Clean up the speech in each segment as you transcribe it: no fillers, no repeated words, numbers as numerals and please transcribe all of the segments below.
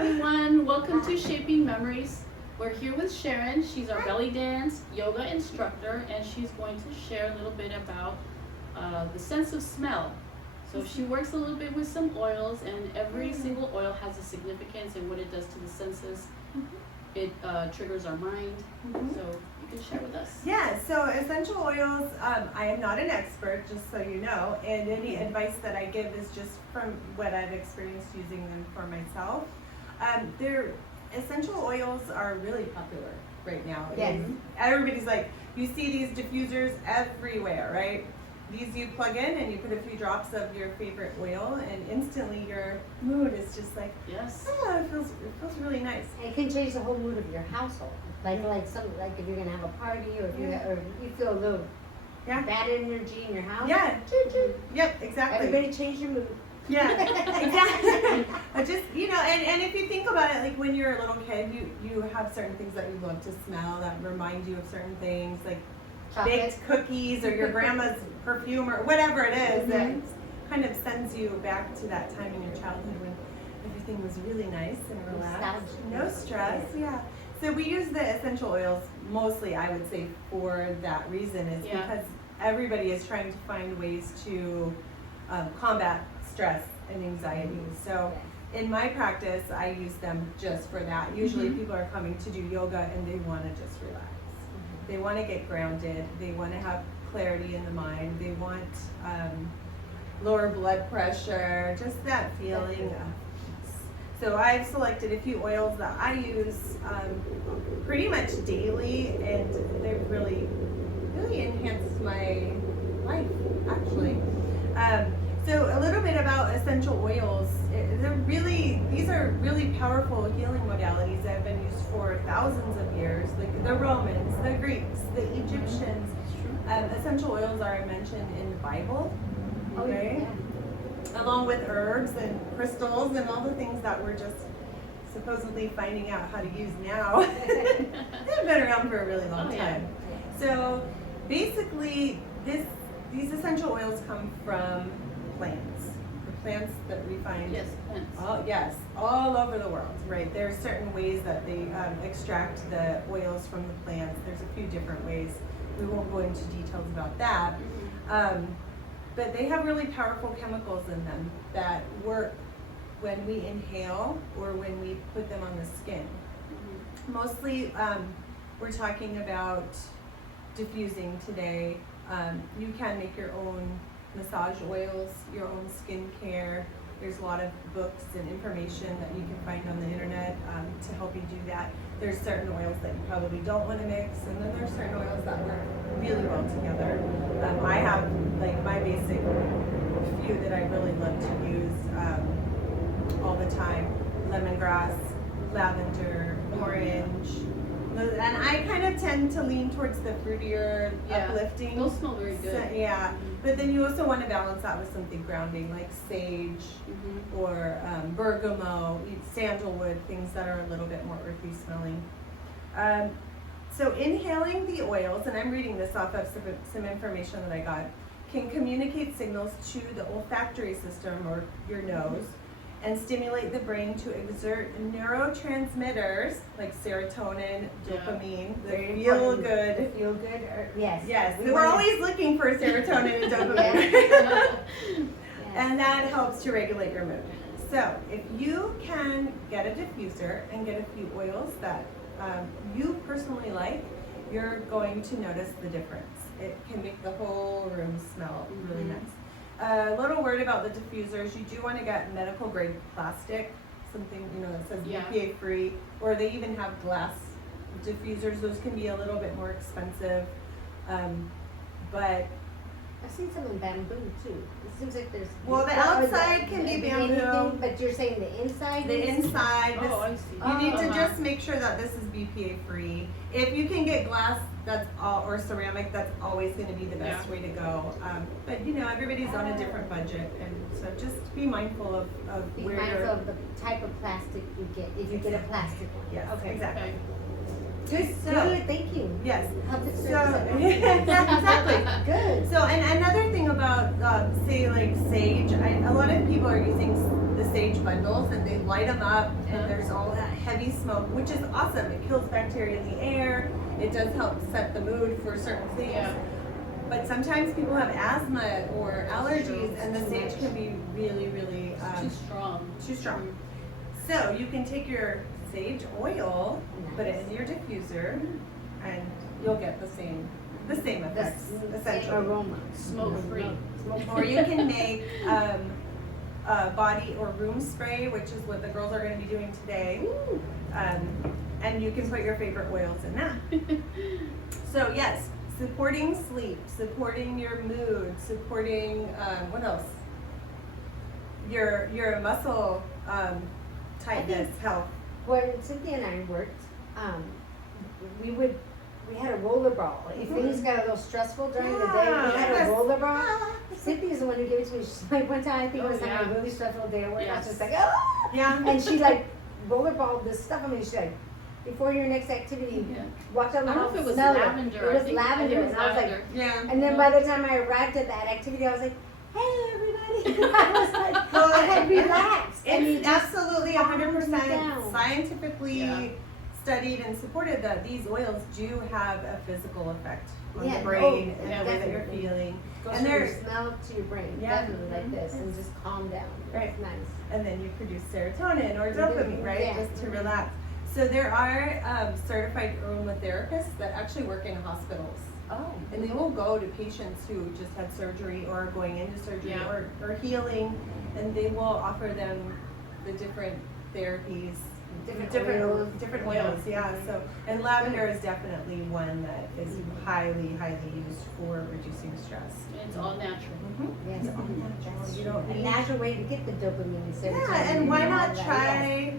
everyone. Welcome to Shaping Memories. We're here with Sharon. She's our belly dance yoga instructor, and she's going to share a little bit about the sense of smell. So she works a little bit with some oils, and every single oil has a significance and what it does to the senses. It triggers our mind. So you can share with us. Yeah, so essential oils, I am not an expert, just so you know, and any advice that I give is just from what I've experienced using them for myself. Essential oils are really popular right now. Yes. Everybody's like, you see these diffusers everywhere, right? These you plug in and you put a few drops of your favorite oil, and instantly your mood is just like, Yes. oh, it feels really nice. It can change the whole mood of your household. Like if you're gonna have a party, or if you feel a little bad energy in your house. Yeah. Yep, exactly. Everybody change your mood. Yeah, exactly. Just, and if you think about it, like when you're a little kid, you have certain things that you love to smell that remind you of certain things, like Chocolate. baked cookies or your grandma's perfume or whatever it is that kind of sends you back to that time in your childhood when everything was really nice and relaxed. No stress, yeah. So we use the essential oils mostly, I would say, for that reason, is because everybody is trying to find ways to combat stress and anxiety. So in my practice, I use them just for that. Usually people are coming to do yoga and they want to just relax. They want to get grounded. They want to have clarity in the mind. They want lower blood pressure, just that feeling of peace. So I've selected a few oils that I use pretty much daily, and they've really enhanced my life, actually. So a little bit about essential oils. These are really powerful healing modalities that have been used for thousands of years. Like the Romans, the Greeks, the Egyptians. Essential oils are mentioned in the Bible, okay? Along with herbs and crystals and all the things that we're just supposedly finding out how to use now. They've been around for a really long time. So basically, these essential oils come from plants. The plants that we find all over the world, right? There are certain ways that they extract the oils from the plants. There's a few different ways. We won't go into details about that. But they have really powerful chemicals in them that work when we inhale or when we put them on the skin. Mostly, we're talking about diffusing today. You can make your own massage oils, your own skincare. There's a lot of books and information that you can find on the internet to help you do that. There's certain oils that you probably don't want to mix, and then there's certain oils that work really well together. I have like my basic few that I really love to use all the time: lemongrass, lavender, orange. And I kind of tend to lean towards the fruitier, uplifting. Those smell very good. So, but then you also want to balance that with something grounding, like sage or bergamot, sandalwood, things that are a little bit more earthy smelling. So inhaling the oils, and I'm reading this off of some information that I got, can communicate signals to the olfactory system, or your nose, and stimulate the brain to exert neurotransmitters like serotonin, dopamine, feel good. Feel good, Yes. We're always looking for serotonin and dopamine. And that helps to regulate your mood. So if you can get a diffuser and get a few oils that you personally like, you're going to notice the difference. It can make the whole room smell really nice. A little word about the diffusers: you do want to get medical grade plastic, something that says BPA free, or they even have glass diffusers. Those can be a little bit more expensive, but I've seen some in bamboo too. It seems like there's the outside can be bamboo, but you're saying the inside. The inside. I see. You need to just make sure that this is BPA free. If you can get glass, or ceramic, that's always going to be the best way to go. But everybody's on a different budget, and so just be mindful of Be mindful of the type of plastic you get. If you get a plastic one. Yes, Okay. exactly. Good. Thank you. Yes. Exactly. Good. So, and another thing about say like sage, a lot of people are using the sage bundles, and they light them up, and there's all that heavy smoke, which is awesome. It kills bacteria in the air. It does help set the mood for certain things. Yeah. But sometimes people have asthma or allergies, and the sage can be really, really Too strong. too strong. So you can take your sage oil, put it in your diffuser, and you'll get the same effects, Same essentially. aroma. Smoke free. Or you can make a body or room spray, which is what the girls are going to be doing today. And you can put your favorite oils in that. So yes, supporting sleep, supporting your mood, supporting what else? Your muscle tightness, health. When Cynthia and I worked, we had a roller ball. If things got a little stressful during the day, we had a roller ball. Cynthia's the one who gave it to me. She's like, one time I think I was having a really stressful day at work. I was just like, oh! Yeah. And she like rollerballed this stuff. I mean, she's like, before your next activity, walk down the I don't hall, know if it was smell lavender. It was I think lavender. it was And I was like, lavender. Yeah. and then by the time I arrived at that activity, I was like, hey, everybody. I was like, I had relaxed. And you It's just absolutely calmed 100% down. scientifically studied and supported that these oils do have a physical effect on Yeah. the brain Oh, and the way that you're definitely. feeling. goes And from your there's smell to your brain, Yeah. definitely like this, and just calm down. Right. It's nice. and then you produce serotonin or We do, dopamine, right? yeah. Just to relax. So there are certified aromatherapists that actually work in hospitals. Oh. And they will go to patients who just had surgery or are going into surgery Yeah. or healing, and they will offer them the different therapies, different oils. Yeah. So, and lavender is definitely one that is highly used for reducing stress. And it's all natural. Yes. It's all natural. You don't A need. natural way to get the dopamine and serotonin. Yeah, and why all not that, try?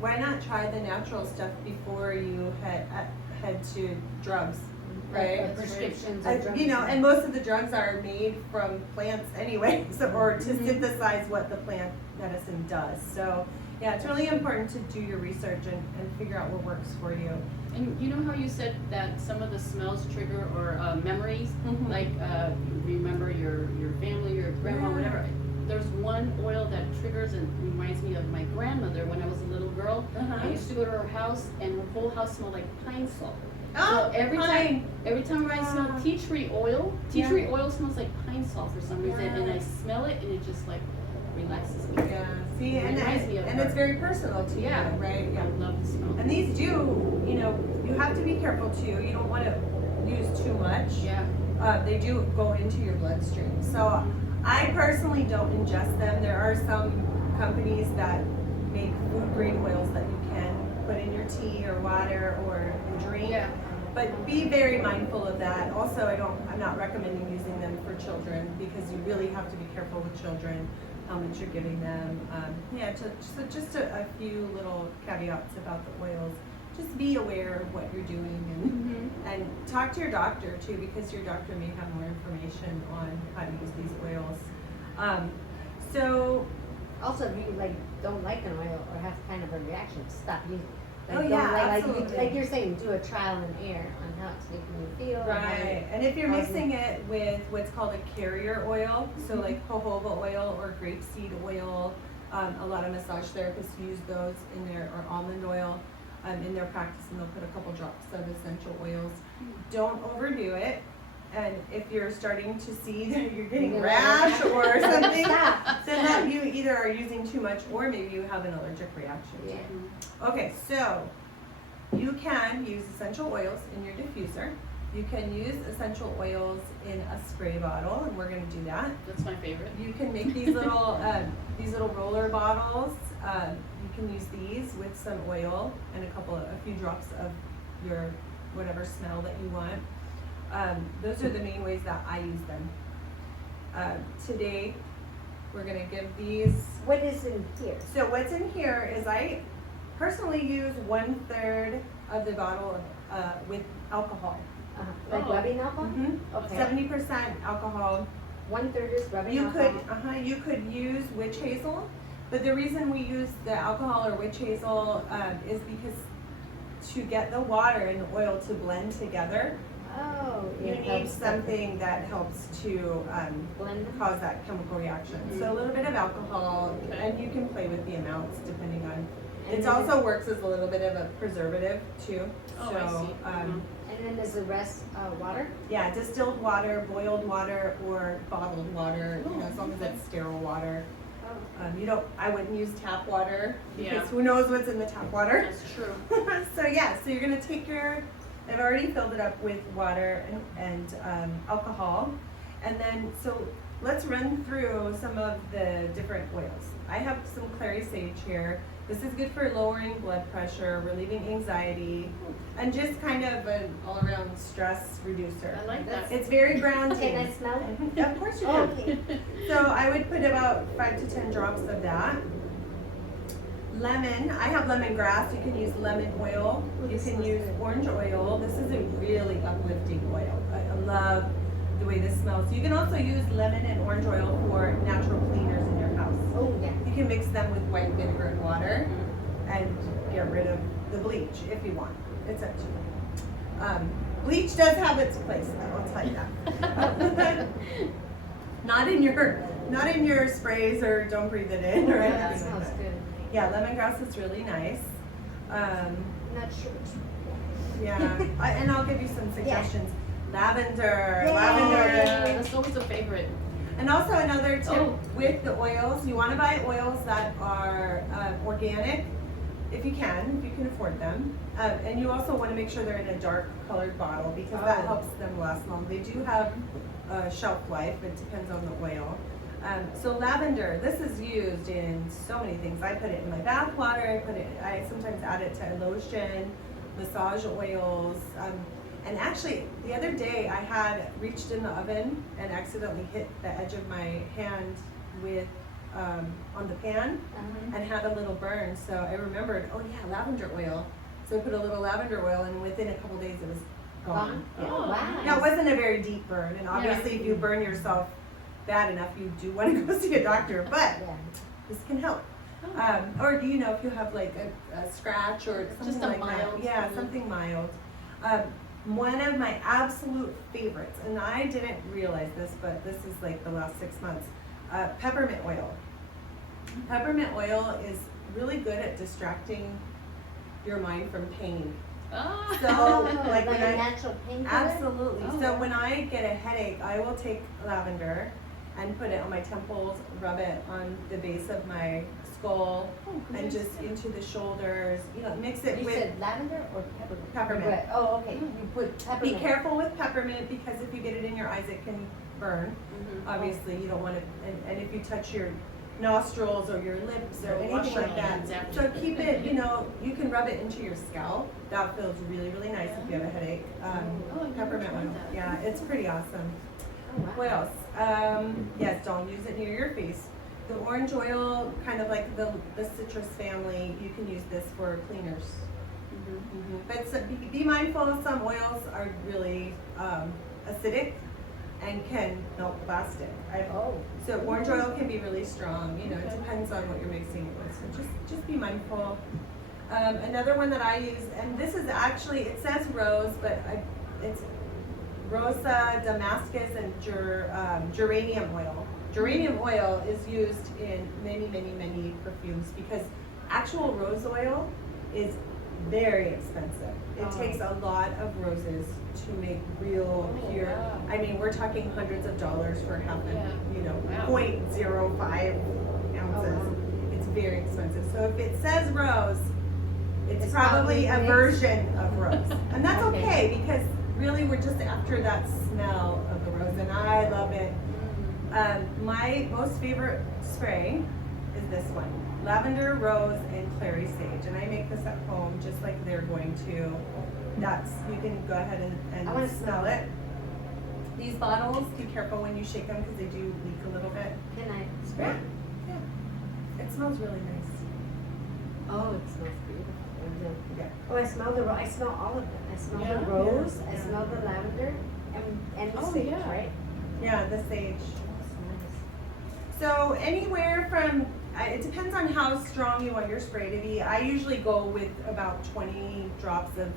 Why not try the natural stuff before you head to drugs, right? Like prescriptions or drugs. You know, and most of the drugs are made from plants anyway, so, or to synthesize what the plant medicine does. So, yeah, it's really important to do your research and figure out what works for you. And you know how you said that some of the smells trigger or memories, like you remember your family, your grandma, Yeah. whatever. There's one oil that triggers and reminds me of my grandmother when I was a little girl. I used to go to her house and her whole house smelled like pine salt. Oh, So every time I smell tea tree oil smells like pine salt for some reason, and I smell it and it just like relaxes me. Yeah, see, It and reminds me of it's her. very personal to Yeah. you, right? I love the smell. And these do, you know, you have to be careful too. You don't want to use too much. Yeah. They do go into your bloodstream. So I personally don't ingest them. There are some companies that make food grade oils that you can put in your tea or water or drink. Yeah. But be very mindful of that. Also, I'm not recommending using them for children because you really have to be careful with children, how much you're giving them. So just a few little caveats about the oils. Just be aware of what you're doing and talk to your doctor too, because your doctor may have more information on how to use these oils. So Also, if you don't like an oil or have kind of a reaction, stop using it. Oh, yeah, absolutely. Like you're saying, do a trial and error on how it's making you feel. and how right, and if you're how mixing it with what's called a carrier oil, so like jojoba oil or grapeseed oil, a lot of massage therapists use those in their, or almond oil in their practice, and they'll put a couple drops of essential oils. Don't overdo it. And if you're starting to see that you're getting rash or something, Stop. then that you either are using too much or maybe you have an allergic reaction. Yeah. Okay, so you can use essential oils in your diffuser. You can use essential oils in a spray bottle, and we're going to do that. That's my favorite. You can make these little roller bottles. You can use these with some oil and a few drops of your whatever smell that you want. Those are the main ways that I use them. Today, we're going to give these. What is in here? So what's in here is I personally use 1/3 of the bottle with alcohol. Like Oh. rubbing alcohol? Okay. 70% alcohol. 1/3 is rubbing You alcohol. you could use witch hazel, but the reason we use the alcohol or witch hazel is because to get the water and the oil to blend together, Oh, You it need helps something that helps to blend them. cause that chemical reaction. So a little bit of alcohol, and you can play with the amounts depending on. And It then also works as a little bit of a preservative too. Oh, So, I see. And then there's the rest, water? yeah, distilled water, boiled water, or bottled water. You know, as long as it's sterile water. Oh. I wouldn't use tap water because Yeah. who knows what's in the tap water. That's true. So yeah, so you're gonna take I've already filled it up with water and alcohol. And then, so let's run through some of the different oils. I have some clary sage here. This is good for lowering blood pressure, relieving anxiety, and just kind of an all-around stress reducer. I like that. It's very grounding. Can I smell it? Of course you Oh, can. okay. So I would put about 5 to 10 drops of that. Lemon, I have lemongrass. You can use lemon oil. You can use orange oil. This is a really uplifting oil. I love the way this smells. You can also use lemon and orange oil for natural cleaners in your house. Oh, yeah. You can mix them with white vinegar and water and get rid of the bleach if you want. It's up to you. Bleach does have its place, though, I'll tell you that. Not in your sprays, or don't breathe it in or Yeah, that anything like smells that. good. Yeah, lemongrass is really nice. Not sure. Yeah, and I'll give you some suggestions. Lavender, Yay. lavender. Yeah, that's always a favorite. And also another tip Oh. with the oils, you want to buy oils that are organic, if you can afford them. And you also want to make sure they're in a dark colored bottle because that Oh. helps them last long. They do have a shelf life, it depends on the oil. So lavender, this is used in so many things. I put it in my bath water, I sometimes add it to lotion, massage oils. And actually, the other day I had reached in the oven and accidentally hit the edge of my hand with on the pan and had a little burn. So I remembered, oh yeah, lavender oil. So I put a little lavender oil, and within a couple days it was gone. Yeah. Oh, wow. Now it wasn't a very deep burn, and obviously if you burn yourself bad enough, you do want to go see a doctor. But Yeah. this can help. Or do you know if you have like a scratch or something Just a like mild. that? Yeah, something mild. One of my absolute favorites, and I didn't realize this, but this is like the last 6 months, peppermint oil. Peppermint oil is really good at distracting your mind from pain. Ah. So, Oh, like when a I, natural painkiller? absolutely. Oh, So wow. when I get a headache, I will take lavender and put it on my temples, rub it on the base of my skull, and just into the shoulders. You know, mix it You with. said lavender or peppermint? Peppermint. Right. Oh, okay. You put Be peppermint. careful with peppermint because if you get it in your eyes, it can burn. Obviously, you don't want to. And if you touch your nostrils or your lips or Or wash anything your like that, hands after. so keep it. You know, you can rub it into your scalp. That feels really, really nice if you have a headache. Oh, I've never Peppermint tried oil. that. Yeah, it's pretty awesome. Oh, wow. What else? Yes, don't use it near your face. The orange oil, kind of like the citrus family, you can use this for cleaners. But be mindful, some oils are really acidic and can melt plastic. Oh. So orange oil can be really strong, you know, it depends on what you're mixing it with. So just be mindful. Another one that I use, and this is actually, it says rose, but it's Rosa, Damascus, and geranium oil. Geranium oil is used in many, many, many perfumes because actual rose oil is very expensive. It Oh. takes a lot of roses to make real Oh, pure. wow. I mean, we're talking hundreds of dollars for half Yeah. Wow. 0.05 ounces. wow. It's very expensive. So if it says rose, it's It's probably probably a mixed. version of rose. And that's Okay. okay because really we're just after that smell of the rose, and I love it. My most favorite spray is this one. Lavender, rose, and clary sage. And I make this at home just like they're going to. You can go ahead and I wanna smell it. These bottles, be careful when you shake them because they do leak a little bit. Can I spray? Yeah. It smells really nice. Oh, it smells beautiful. Yeah. Oh, I smell I smell all of them. I smell Yeah. the rose, I Yeah. smell the lavender, and the Oh, sage, yeah. right? Yeah, the sage. That's So anywhere from, it depends on how strong you want your spray to be. I usually go with about 20 drops of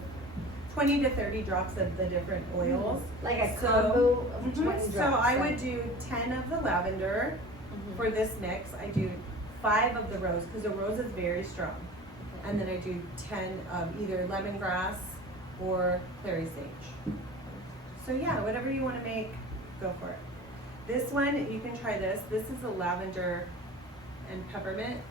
20 to 30 drops of the different oils. Like a So- combo of 20 drops. So I right? would do 10 of the lavender for this mix. I do 5 of the rose because the rose is very strong. And then I do 10 of either lemongrass or clary sage. So yeah, whatever you want to make, go for it. This one, you can try this. This is a lavender and peppermint.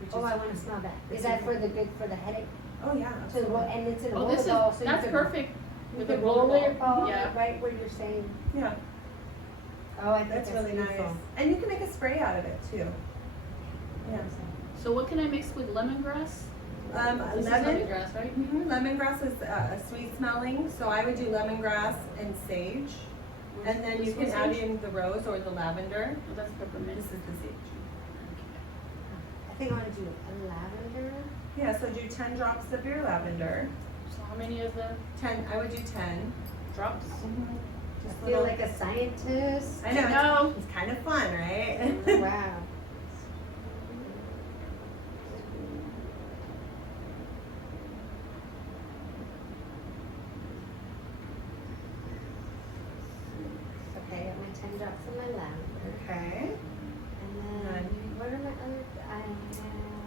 Which Oh, is, I want to smell that. It's Is that in- for the good, for the headache? Oh yeah. So, absolutely. and it's in a Oh, roller this is, ball, so you that's can. perfect You with the can roller roll your ball. ball, Yeah. right where you're saying, Yeah, oh, I think that's really beautiful. nice. And you can make a spray out of it too. Yeah. So what can I mix with lemongrass? This is Lemon. lemongrass, right? Lemongrass is a sweet smelling, so I would do lemongrass and sage. And then you This can one's add sage? in the rose or the lavender. Oh, that's peppermint. This is the sage. I think I want to do a lavender. Yeah, so do 10 drops of your lavender. So how many of the 10, I would do 10. drops? Just I feel like a scientist. I know, No. it's kind of fun, right? Wow. Okay, I got my 10 drops of my lavender. Okay. And then, what are my other,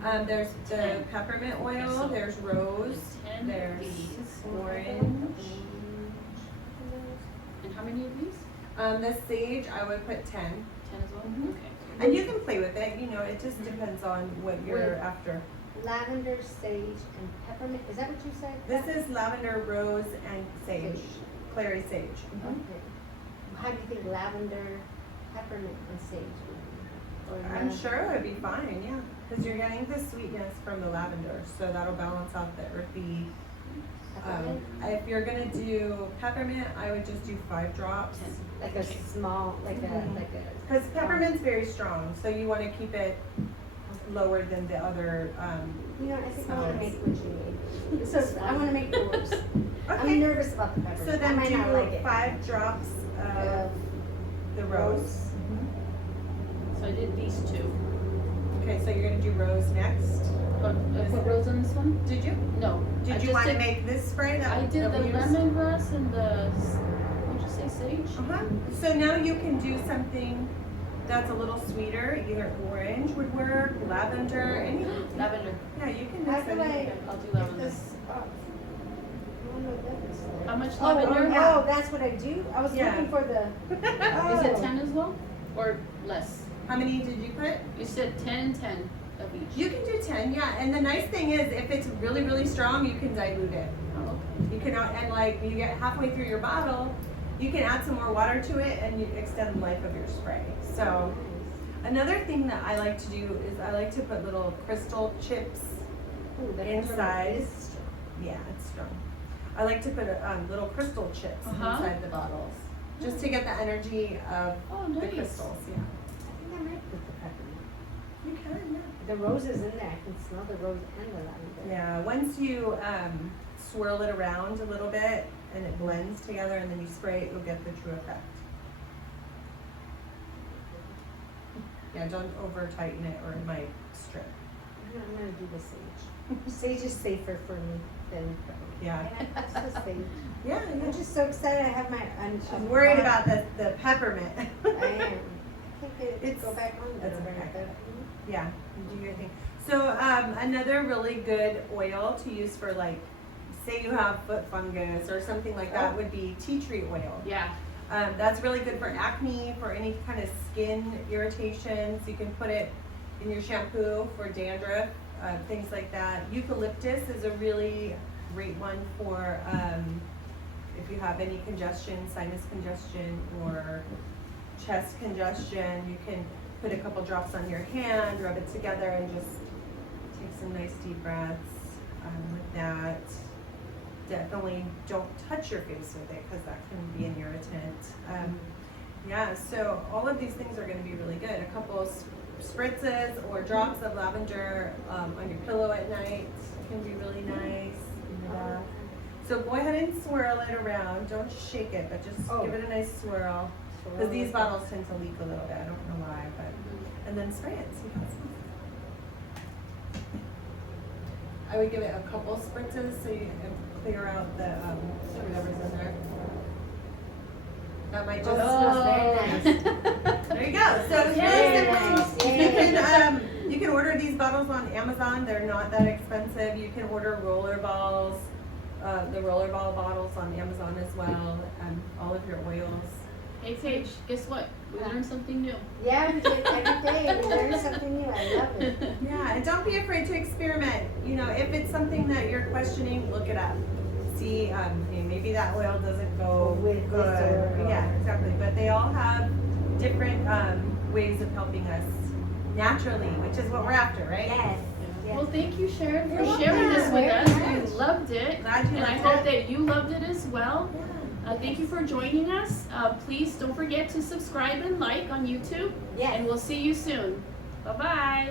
I have. There's the 10. peppermint oil, So there's rose, There's 10 there's of these. orange. And how many of these? The sage, I would put 10. 10 as well? Mhm. Okay. And you can play with it, you know, it just depends on what you're Wait. after. Lavender, sage, and peppermint. Is that what you said? This is lavender, rose, and sage, clary sage. Okay. How do you think lavender, peppermint, and sage would be? Or I'm lavender? sure it'd be fine, yeah, because you're getting the sweetness from the lavender, so that'll balance out the earthy. Peppermint? If you're gonna do peppermint, I would just do 5 drops. 10. Like a small, like a, Mhm. like a. Because peppermint's very strong, so you want to keep it lower than the other. You know, I think I want to smells. make what you made. So I want to make yours. I'm Okay, nervous about the peppermint. so then I might not like do it. 5 drops of the rose. So I did these two. Okay, so you're gonna do rose next. But I put rose on this one? Did you? No. I Did you just want to did- make this spray that I did that the we used? lemongrass and the, what'd you say, sage? Uh-huh. So now you can do something that's a little sweeter. Either orange would work, lavender, anything. Lavender. Yeah, you can How mix do I anything. I'll do get lavender. this up? I don't know what that is. How much Oh, lavender? yeah. oh, that's what I do? I was Yeah. looking for the. Is it Oh. 10 as well? Or less? How many did you put? You said 10, 10 of each. You can do 10, yeah. And the nice thing is, if it's really, really strong, you can dilute it. Oh, okay. You can, and like, you get halfway through your bottle, you can add some more water to it and you extend the life of your spray. So, another thing that I like to do is I like to put little crystal chips. Ooh, that inside. is strong. Yeah, it's strong. I like to put little crystal chips Uh-huh. inside the bottles, just to get the energy of Oh, the nice. crystals. Yeah, I think I might put the peppermint. you can. Yeah. The rose is in there. I can smell the rose and the lavender. Yeah, once you swirl it around a little bit and it blends together and then you spray it, you'll get the true effect. Yeah, don't over tighten it or it might strip. I'm gonna do the sage. Sage is safer for me than peppermint. Yeah. That's the sage. Yeah, I'm yeah. just so excited. I have my. I'm worried about the peppermint. I am. I can't get it to It's- go back on. that's there. okay. Yeah, you do your thing. So another really good oil to use for, like, say you have foot fungus or something like that, would be tea tree oil. Yeah. That's really good for acne, for any kind of skin irritations. You can put it in your shampoo for dandruff, things like that. Eucalyptus is a really great one for if you have any congestion, sinus congestion, or chest congestion. You can put a couple drops on your hand, rub it together, and just take some nice deep breaths with that. Definitely don't touch your face with it because that can be an irritant. Yeah, so all of these things are going to be really good. A couple of spritzes or drops of lavender on your pillow at night can be really nice. So go ahead and swirl it around. Don't shake it, but just give it a nice swirl. Because these bottles tend to leak a little bit. I don't know why, but and then spray it. See how it smells. I would give it a couple spritzes so you can clear out the whatever's in there. That might just smells very nice. There you go. So it's really simple. You can order these bottles on Amazon. They're not that expensive. You can order roller balls, the roller ball bottles on Amazon as well. All of your oils. Hey Paige, guess what? We learned something new. Yeah, we do it every day. We learn something new. I love it. Yeah, and don't be afraid to experiment. You know, if it's something that you're questioning, look it up. See, maybe that oil doesn't go With good. this or- Yeah, exactly. But they all have different ways of helping us naturally, which is what we're after, right? Yes. Well, thank you, Sharon, for You're sharing this with us. welcome. We loved it. Glad you And I loved hope it. that you loved it as well. Yeah. Thank you for joining us. Please don't forget to subscribe and like on YouTube. Yes. And we'll see you soon. Bye-bye.